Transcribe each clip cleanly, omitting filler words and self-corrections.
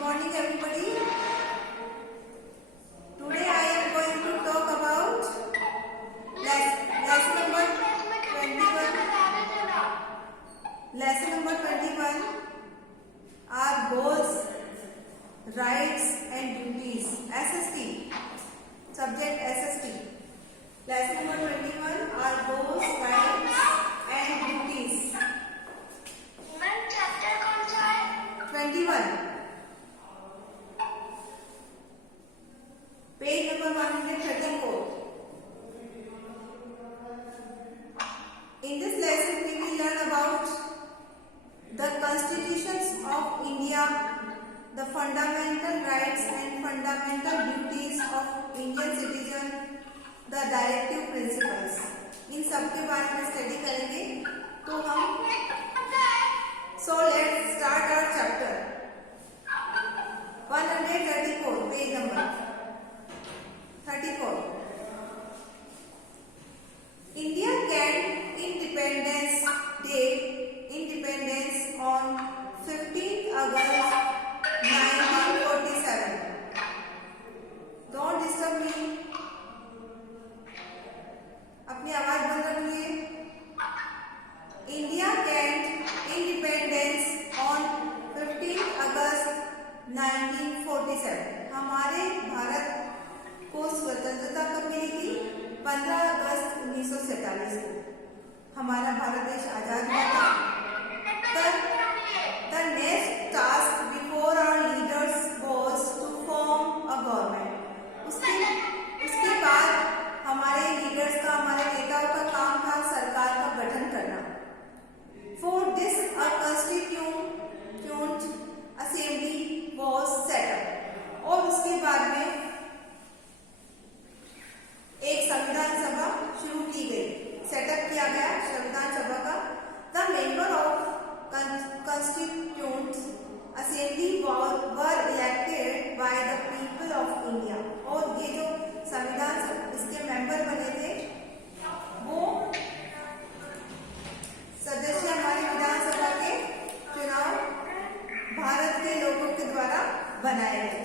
morning everybody. Today I am going to talk about lesson number 21. Lesson number 21 are goals, rights and duties. SST. Subject SST. Lesson number 21 are goals, rights and duties. Chapter कौन सा है? 21. Page number 134. In this lesson, we will learn about the constitutions of India, the fundamental rights and fundamental duties of Indian citizen, the directive principles. इन सब के बारे में study करेंगे तो हम So let's start our chapter. 134, page number 34. India gained Independence on 15th August 1947. Don't disturb me. अपनी आवाज बंद रखिए. India gained Independence on 15th August 1947. हमारे भारत को स्वतंत्रता कब मिली थी? 15 अगस्त 1947 को हमारा भारत देश आजाद हुआ था. The next task before our leaders was to form a government. उसके बाद हमारे लीडर्स का, हमारे नेताओं का काम था सरकार का गठन करना. For this, a constituent assembly was set up. और उसके बाद में एक संविधान सभा शुरू की गई, सेटअप किया गया संविधान सभा का. The member of constituent assembly were elected by the people of India. और ये जो संविधान इसके मेंबर बने थे वो सदस्य हमारे विधानसभा के चुनाव भारत के लोगों के द्वारा बनाए गए.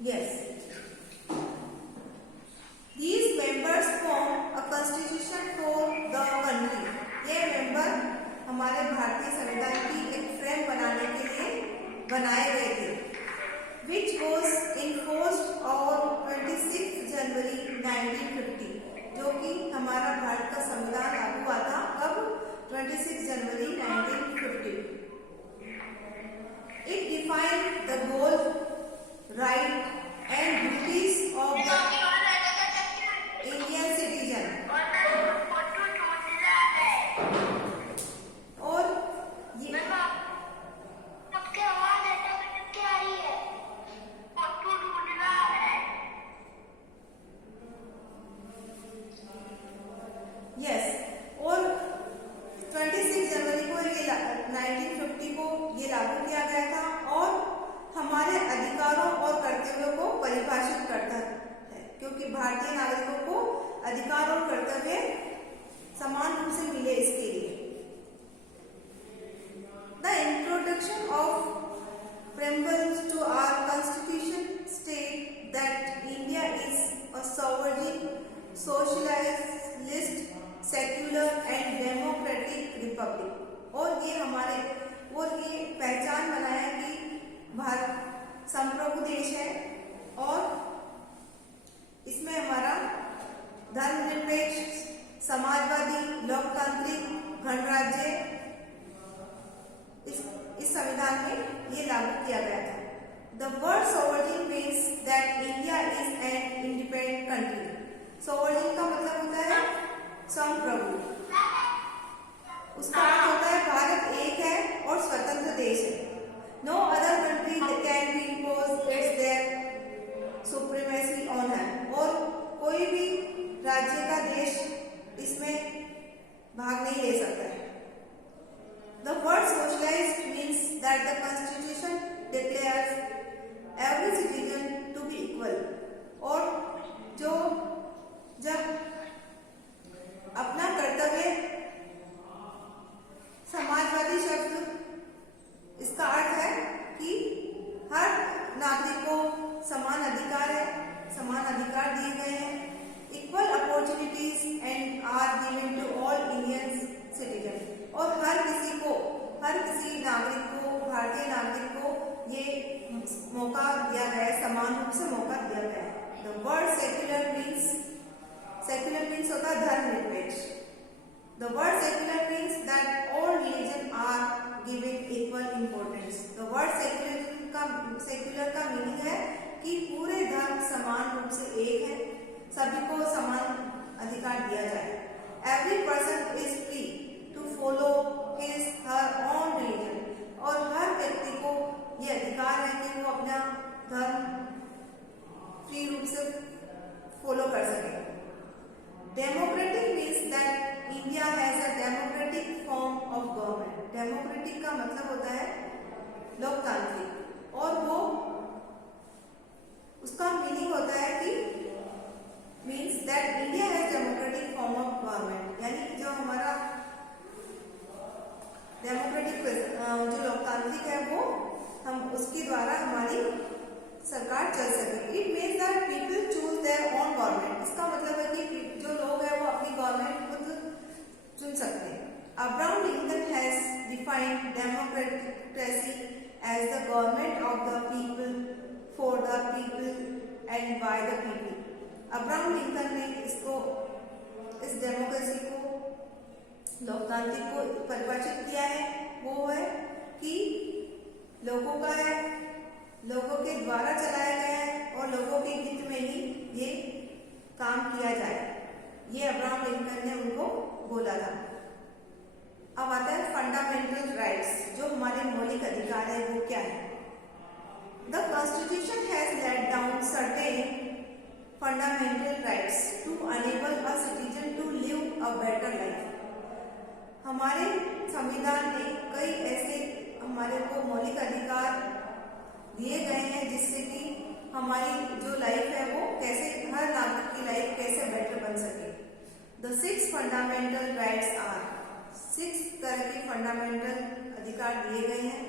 Yes. These members form a constitution for the country. ये मेंबर हमारे भारतीय संविधान की एक फ्रेम बनाने के लिए बनाए गए थे. Which was enforced on 26 जनवरी 1950. जो कि हमारा भारत का संविधान लागू हुआ था कब? 26 जनवरी 1950. It defined the goal, right and duties of the Indian citizen. और ये यस. और 26 जनवरी को ये 1950 को ये लागू किया गया था और हमारे अधिकारों और कर्तव्यों को परिभाषित करता है, क्योंकि भारतीय नागरिकों को अधिकार और कर्तव्य समान रूप से मिले इसके लिए. The introduction of preamble to our constitution state that India is a sovereign, socialist, secular and democratic republic. और ये हमारे ये पहचान बनाया कि भारत संप्रभु देश है और इसमें हमारा धर्मनिरपेक्ष, समाजवादी, लोकतांत्रिक गणराज्य इस संविधान में ये लागू किया गया था. The word sovereign means that India is an independent country. Sovereign का मतलब होता है संप्रभु. उसका अर्थ होता है भारत एक है और स्वतंत्र देश है. No other country can be imposed its their supremacy on her. और कोई भी राज्य का देश इसमें भाग नहीं ले सकता है. The word socialist means that the constitution declares every citizen to be equal. और जो जब अपना कर्तव्य समाजवादी शब्द इसका अधिकार दिए गए हैं। Equal opportunities and are given to all Indian citizen, और हर किसी नागरिक को, भारतीय नागरिक को ये मौका दिया गया है, समान रूप से मौका दिया गया है। द वर्ड सेक्युलर मीन्स होता है धर्मनिरपेक्ष। The word secular means that all religion are giving equal importance. The word secular का मीनिंग है कि पूरे धर्म समान रूप से एक है, सभी को समान अधिकार दिया जाए। Every person is free to follow his her own religion, और हर व्यक्ति को यह अधिकार है कि वो अपना धर्म फ्री रूप से फॉलो कर सके। Democratic means that India has a democratic form of government. Democratic का मतलब होता है लोकतांत्रिक, और वो उसका मीनिंग होता है कि means that India has democratic form of government, यानी जो हमारा डेमोक्रेटिक जो लोकतांत्रिक है वो हम उसके द्वारा हमारी सरकार चल सके। It means that people choose their own government. इसका मतलब है कि जो लोग हैं वो अपनी गवर्नमेंट खुद चुन सकते हैं। Abraham Lincoln has defined democracy as the government of the people, for the people and by the people. Abraham Lincoln ने इस डेमोक्रेसी को, लोकतांत्रिक को परिभाषित किया है। वो है कि लोगों का है, लोगों के द्वारा चलाया गया है और लोगों के हित में ही ये काम किया जाए। ये अब्राहम लिंकन ने उनको बोला था। अब आता है फंडामेंटल राइट्स, जो हमारे मौलिक अधिकार है वो क्या है। The constitution has let down certain fundamental rights to enable a citizen to live a better life. हमारे संविधान ने कई ऐसे हमारे को मौलिक अधिकार दिए गए हैं जिससे कि हमारी जो लाइफ है वो कैसे, हर नागरिक की लाइफ कैसे बेटर बन सके। द 6 फंडामेंटल राइट्स आर, 6 तरह के फंडामेंटल अधिकार दिए गए हैं,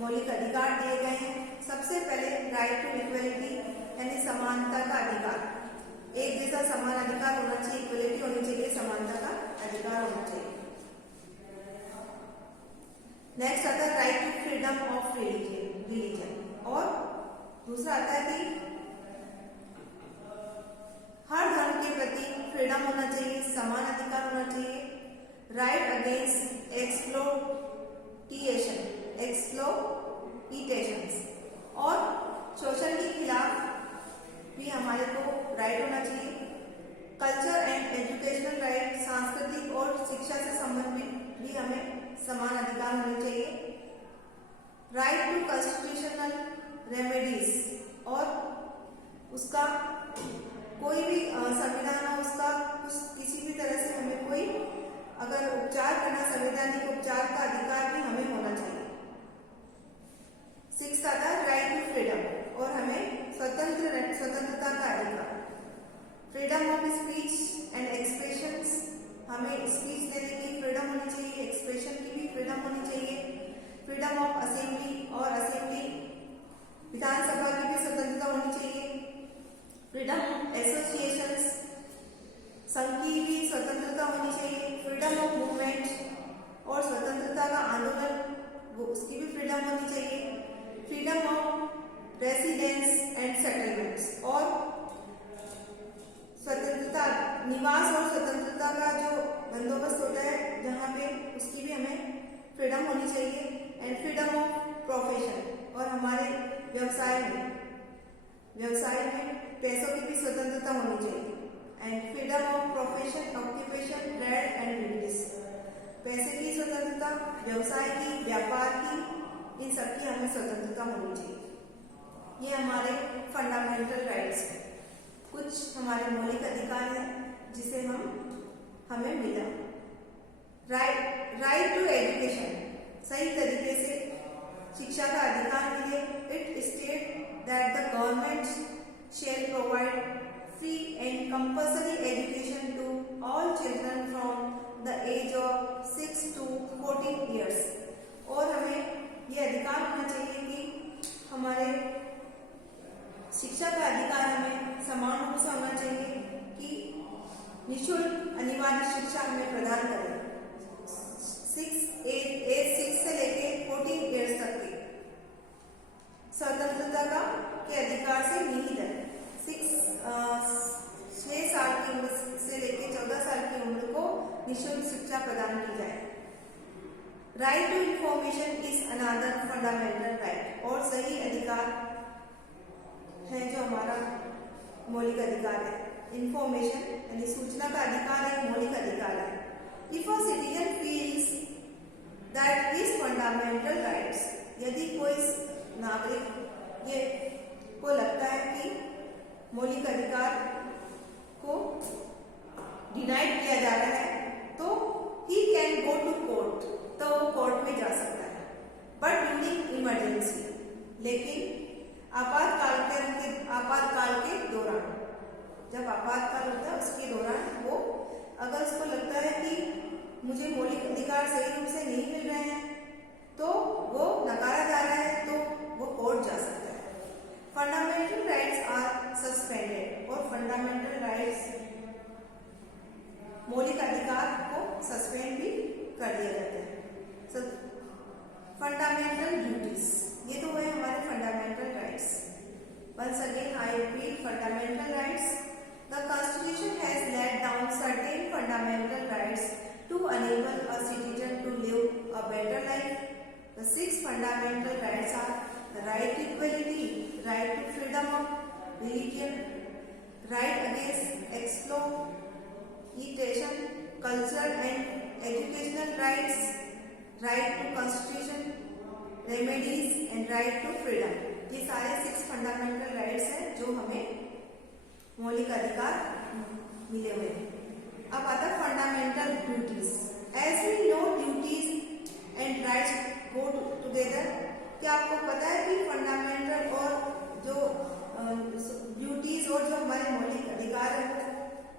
मौलिक अधिकार दिए गए हैं। सबसे पहले राइट टू इक्वलिटी, यानी समानता का अधिकार। एक जैसा समान अधिकार होना चाहिए, इक्वलिटी होनी चाहिए, समानता का अधिकार होना चाहिए। नेक्स्ट आता है right to freedom of religion, और दूसरा आता है कि हर धर्म के प्रति फ्रीडम होना चाहिए, समान अधिकार होना चाहिए। राइट अगेंस्ट एक्सप्लोइटेशंस, और शोषण के खिलाफ भी हमारे को राइट होना चाहिए। कल्चर एंड एजुकेशनल राइट, सांस्कृतिक और शिक्षा से संबंधित भी हमें समान अधिकार होने चाहिए। राइट टू कॉन्स्टिट्यूशनल रेमेडीज, और उसका कोई भी संविधान हो, उसका किसी भी तरह से हमें कोई अगर उपचार करना, संवैधानिक उपचार का अधिकार भी हमें होना चाहिए। 6 आता है राइट टू फ्रीडम, और हमें स्वतंत्रता का अधिकार। Freedom of speech and expressions, हमें स्पीच देने की फ्रीडम होनी चाहिए, एक्सप्रेशन की भी फ्रीडम होनी चाहिए। फ्रीडम ऑफ असेंबली, और असेंबली विधानसभा की भी स्वतंत्रता होनी चाहिए। फ्रीडम ऑफ एसोसिएशंस, संघ की भी स्वतंत्रता होनी चाहिए। फ्रीडम ऑफ मूवमेंट, और स्वतंत्रता का आंदोलन, वो उसकी भी फ्रीडम होनी चाहिए। Freedom of residence and settlements, और स्वतंत्रता, निवास और स्वतंत्रता का जो बंदोबस्त होता है जहाँ पे, उसकी भी हमें फ्रीडम होनी चाहिए। एंड फ्रीडम ऑफ प्रोफेशन, और हमारे व्यवसाय में पैसों की भी स्वतंत्रता होनी चाहिए। And freedom of profession, occupation, trade and business, पैसे की स्वतंत्रता, व्यवसाय की, व्यापार की, इन सब की हमें स्वतंत्रता होनी चाहिए। ये हमारे फंडामेंटल राइट्स हैं, कुछ हमारे मौलिक अधिकार हैं जिसे हमें मिला। राइट टू एजुकेशन, सही तरीके से शिक्षा का अधिकार मिले। It state that the government shall provide free and compulsory education to all children from the age of 6 to 14 years. और हमें ये अधिकार होना चाहिए कि हमारे शिक्षा का अधिकार हमें समान रूप से निःशुल्क अनिवार्य शिक्षा हमें प्रदान करें। 6 से लेके 14 ईयर्स तक के स्वतंत्रता के अधिकार से निहित है। 6 साल की उम्र से लेके 14 साल की उम्र को निःशुल्क शिक्षा प्रदान की जाए। Right to information is another fundamental right, और सही अधिकार है जो हमारा मौलिक अधिकार है। इंफॉर्मेशन यानी सूचना का अधिकार एक मौलिक अधिकार है। If a citizen feels that his fundamental rights, यदि कोई नागरिक ये को लगता है कि मौलिक अधिकार को डिनाइड किया जा रहा है, तो ही कैन गो टू कोर्ट, तो वो कोर्ट में जा सकता है। बट ड्यूरिंग इमरजेंसी, लेकिन आपातकाल के दौरान, जब आपातकाल होता है उसके दौरान वो अगर उसको लगता है कि मुझे मौलिक अधिकार सही रूप से नहीं मिल रहे हैं, तो वो नकारा जा रहा है, तो वो कोर्ट जा सकता है। फंडामेंटल राइट्स आर सस्पेंडेड, और फंडामेंटल राइट्स मौलिक अधिकार को सस्पेंड भी कर दिया जाता है। फंडामेंटल ड्यूटीज, ये तो है हमारे fundamental rights. Once again I repeat, fundamental rights, the constitution has laid down certain fundamental rights to enable a citizen to live a better life. The 6 fundamental rights are the right to equality, right to freedom of religion, right against exploitation, cultural and educational rights, right to constitution, remedies and right to freedom. ये सारे 6 fundamental rights हैं जो हमें मौलिक अधिकार मिले हुए हैं। अब आता है fundamental duties. As we know duties and rights go together. क्या आपको पता है कि फंडामेंटल और जो ड्यूटीज और जो हमारे मौलिक अधिकार है वो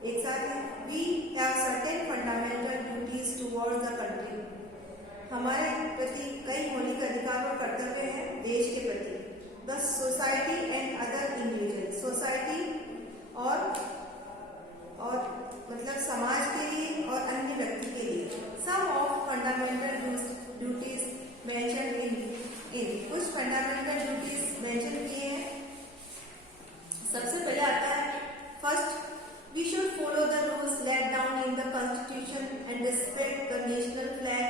एक साथ हैं। We have certain fundamental duties towards the country. हमारे प्रति कई मौलिक अधिकार और कर्तव्य हैं देश के प्रति। The society and other individual, society और मतलब समाज के लिए और अन्य व्यक्ति के लिए। Some of fundamental duties mention in कुछ फंडामेंटल ड्यूटीज मेंशन किए हैं। सबसे पहले आता है first, we should follow the rules laid down in the constitution and respect the national flag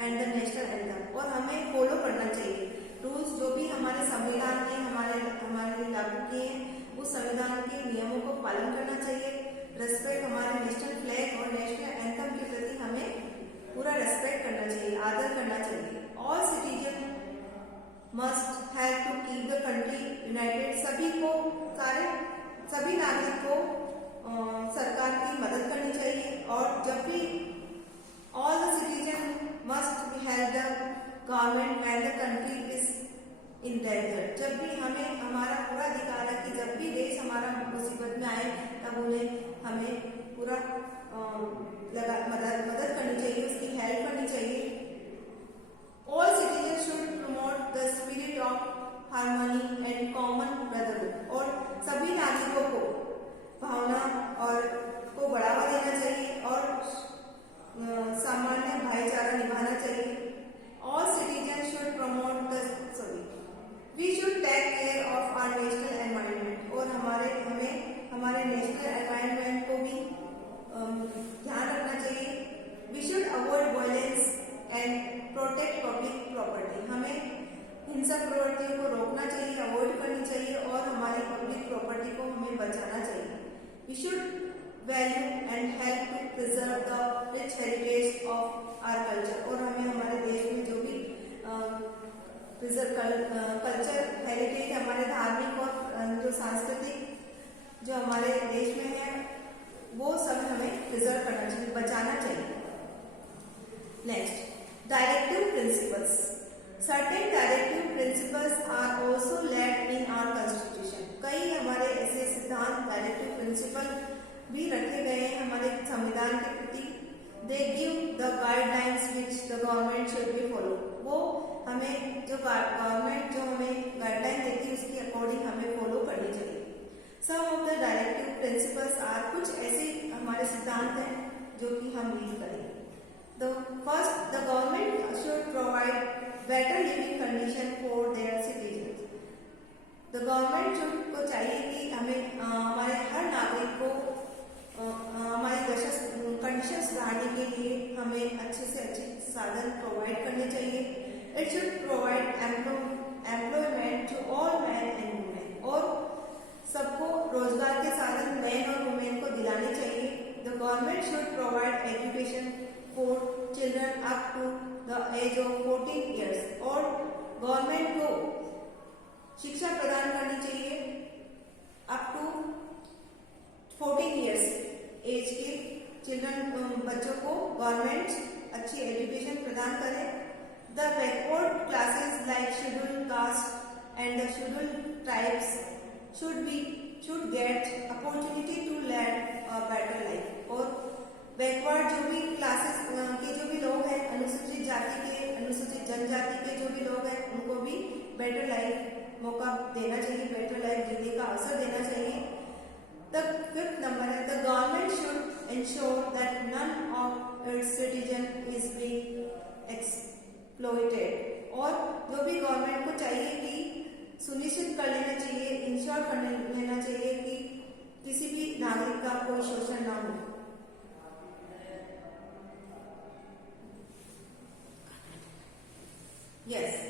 and the national anthem. और हमें फॉलो करना चाहिए रूल्स जो भी हमारे संविधान ने हमारे लिए लागू किए हैं, उस संविधान के नियमों को पालन करना चाहिए। रेस्पेक्ट, हमारे नेशनल फ्लैग और नेशनल एंथम के प्रति हमें पूरा रेस्पेक्ट करना चाहिए, आदर करना चाहिए। All citizen must help to keep the country united. सभी नागरिक को सरकार की मदद करनी चाहिए। और जब भी all the citizen must help the government when the country is in danger. जब भी हमें हमारा पूरा अधिकार है कि जब भी देश हमारा मुसीबत में आए तब हमें पूरा मदद करनी चाहिए, उसकी हेल्प करनी चाहिए। All citizen should promote the spirit of harmony and common brotherhood. और सभी नागरिकों को भावना और को बढ़ावा देना चाहिए और सामान्य भाईचारा निभाना चाहिए। All citizen should promote the we should take care of our national environment. और हमारे नेशनल एनवायरनमेंट को भी ध्यान रखना चाहिए। We should avoid violence and protect public property. हमें हिंसक प्रवृत्तियों को रोकना चाहिए, अवॉइड करनी चाहिए और हमारी पब्लिक प्रॉपर्टी को हमें बचाना चाहिए। We should value and help to preserve the rich heritage of our culture. और हमें हमारे देश में जो भी कल्चर हेरिटेज, हमारे धार्मिक और जो सांस्कृतिक जो हमारे देश में है, वो सब हमें प्रिजर्व करना चाहिए, बचाना चाहिए। Next, directive principles. Certain directive principles are also laid in our constitution. कई हमारे ऐसे सिद्धांत, डायरेक्टिव प्रिंसिपल भी रखे गए हैं हमारे संविधान के प्रति। They give the guidelines which the government should be follow. वो हमें जो गवर्नमेंट जो हमें गाइडलाइन देती है उसके अकॉर्डिंग हमें फॉलो करनी चाहिए। Some of the directive principles are, कुछ ऐसे हमारे सिद्धांत हैं जो कि हम लीड करेंगे। The first, the government should provide better living condition for their citizen. The government को चाहिए कि हमें हमारे हर नागरिक को हमारी कंडीशन सुधारने के लिए हमें अच्छे से अच्छे साधन प्रोवाइड करने चाहिए। It should provide employment to all man and women, और सबको रोजगार के साधन मैन और वुमेन को दिलाने चाहिए। The government should provide education for children up to the age of 14 years, और गवर्नमेंट को शिक्षा प्रदान करनी चाहिए अप टू 14 ईयर्स एज के चिल्ड्रन बच्चों को गवर्नमेंट अच्छी एजुकेशन प्रदान करे। The backward classes like scheduled caste and the scheduled tribes should get opportunity to lead a better life, और बैकवर्ड जो भी क्लासेस के जो भी लोग हैं, अनुसूचित जाति के, अनुसूचित जनजाति के जो भी लोग हैं, उनको भी बेटर लाइफ मौका देना चाहिए, बेटर लाइफ जीने का अवसर देना चाहिए। द फिफ्थ नंबर है, the government should ensure that none of its citizen is being exploited, और जो भी गवर्नमेंट को चाहिए कि सुनिश्चित कर लेना चाहिए, इंश्योर कर लेना चाहिए कि किसी भी नागरिक का कोई शोषण ना हो। यस